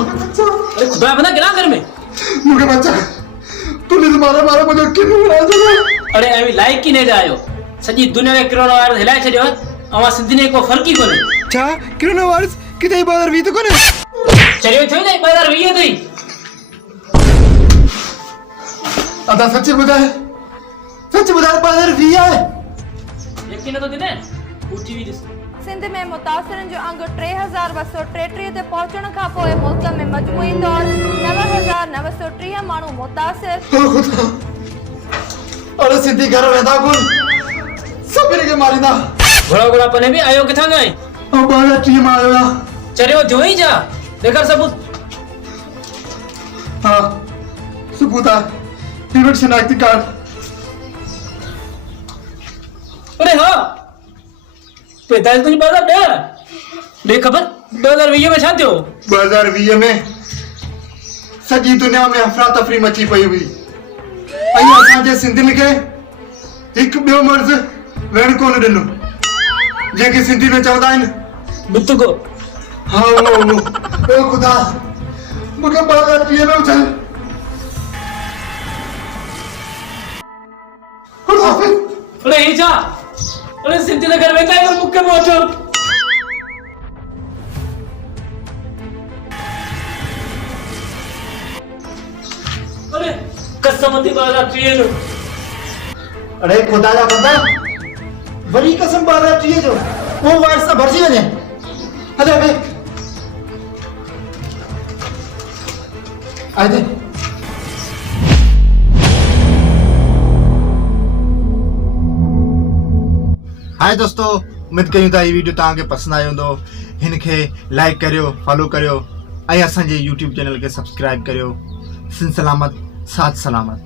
अरे खुदा बना गिरा घर में मुझे बच्चा पुलिस मारा मारा मुझे किन उड़ा दिया। अरे एवी लाइक की नहीं जायो सजी दुनिया के कोरोना वायरस हिलाए छडियो अवा सिंधी ने को फर्क ही कोने छा कोरोना वायरस किथे 2020 तो कोने चरियो थियो ने 2020 थई अदा सच्ची बुधाए 2020 है। यकीन तो दिने टीवी दिस सिंध में मुतासिरन जो अंग 3233 ते पहुंचण खां पोइ मुल्क में मजमूई तौर 9930 माण्हू मुतासिर। ओ खुदा अरे सिद्धि घर वेदा कोन सभिनी के मारींदा घोड़ा घोड़ा पने भी आयो किथा गए और बाला टीम आयो या चरियो थियो ही जा देखर सबूत हां सबूत है पेमेंट शनाख्ती कार्ड। अरे हाँ पैतालीस तुझे बाजार दे खबर 2020 में छा थियो 2020 में सॼी दुनिया में अफरा तफरी मची पई हुई ऐं असांजे सिंधियुनि खे हिकु ॿियो मर्ज़ वेण कोन ॾिनो जंहिंखे सिंधी में चवंदा आहिनि बुतगो हा उहो ओ ख़ुदा मूंखे 2020 में उछल खुदा हाफ़िज़। अरे ही छा अरे सिंधी नगर में काय मुक्के पहुंचो अरे कसम थी 2030 अरे खुदा जा बंदा वरी कसम 2030 जो वो वायरस सां भरिजी वञे हले हले आदे। हाय दोस्तों उम्मीद कयूं था ये वीडियो तव्हांखे पसंदि आयो हूंदो हिनखे लाइक करियो फॉलो करियो ऐं असांजे यूट्यूब चैनल खे सब्सक्राइब करियो सिंध सलामत साथ सलामत।